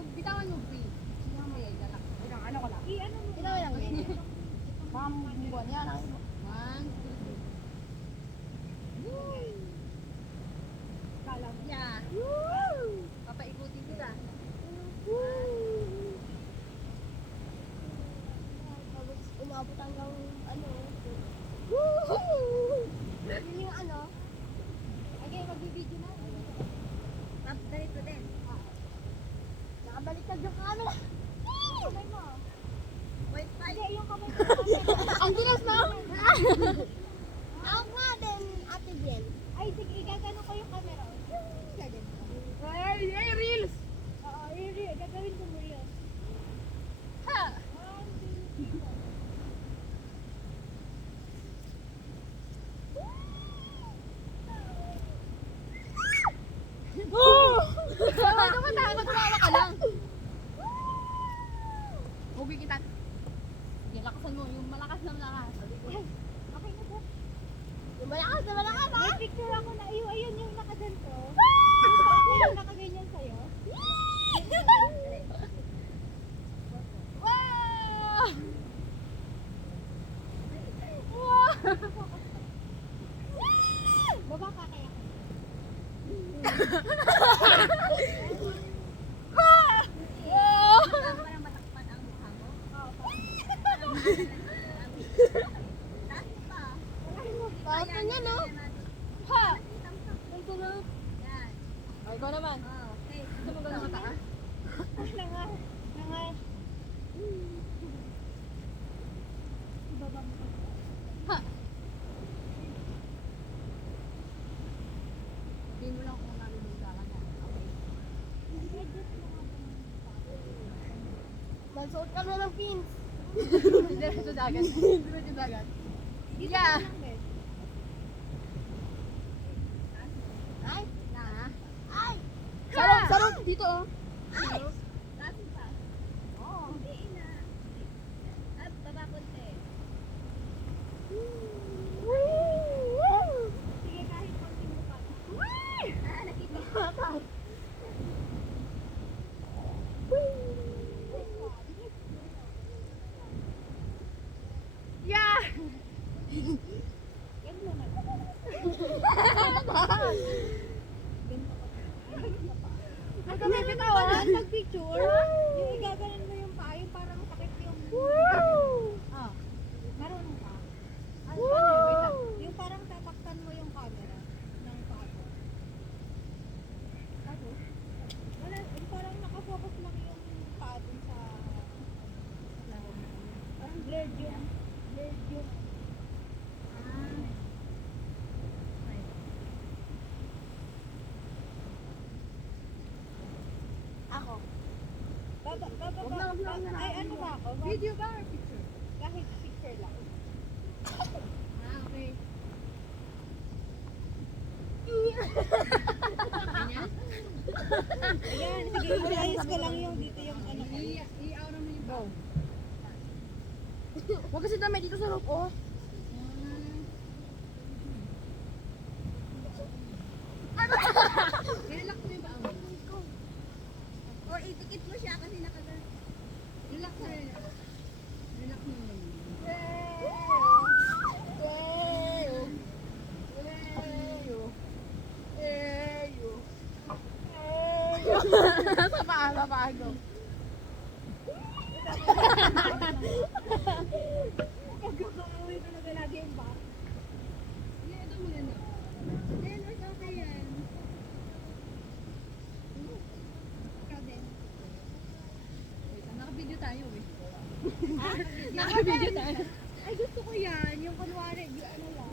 bitawan mo, B. Ilang ano ko lang. I-ano mo. Bitawan lang, B. Mga buwan yan. One, two, three. Kala mo. Yeah. Papaikutin kita. Tapos umabot hanggang ano. Yun yung ano. Okay, magbibideo na. Dali ko din. Nakabaliktad yung camera. Kamay mo. Wait, five. Hindi, yung kamay mo. Ang bilis na! Ako nga din, Ate Jen. Ay, sige, gagano ko yung camera. Ganun. Ay, reels! Oo, gagawin ko mo yun. Ha! 1, 2, 3, 4. Wala naman tayo, matumawa ka lang. Huwag kita. Yung lakasan mo, yung malakas na malakas. Ay, okay na po. Yung malakas na malakas, ha? May picture ako na, ayun yung nakaganto. Yung nakaganyan sa'yo. Wow! Wow! Baba ka kaya. Wow! Parang matakpan ang mukha mo. Oo. Taas na niya, no? Ha! Ang sarap. Ay, ikaw naman. Gusto mo gano'n mataas? Nanga. Ibaba mo. Ha! Sabihin mo lang kung narinig ka lang. Okay. Magsuot ka na ng pins. Diretso dagat. Diretso dagat. Yeah! Ay! Na? Ay! Sarap! Sarap! Dito oh. Ay! Lasin pa. Oo. Hindi na. At baba konti. Sige, kahit konti mo pa. Nakita. Yeah! Yan mo na. Ang kami bitawan. Pag-picture, yung igaganan mo yung paa, yung parang sakit yung... Ah, marunong ka? Ano, wait lang. Yung parang tataktan mo yung camera ng paa mo. Ano? Wala, yung parang nakafocus lang yung paa dun sa... Parang blurred yung... Blurred yung... Ako. Baba. Wag na. Ay, ano ba ako? Video ba or picture? Kahit picture lang. Ah, okay. Ganyan? Ayan, sige, iayos ko lang yung dito yung ano ko. I-aura mo yung Go. Huwag kasi dami dito sa loob, oh. Relax mo yung baon. Or itikit mo siya kasi nakagal. Relax mo yun. Relax mo yun. Sa paa, go. Pagkakauwi talaga lagi yung back. Yeah, ito mo yan. Then, okay yan. Ikaw din. Wait, naka-video tayo eh. Ah, Naka-video tayo. Ay, gusto ko yan. Yung kunwari, ano lang.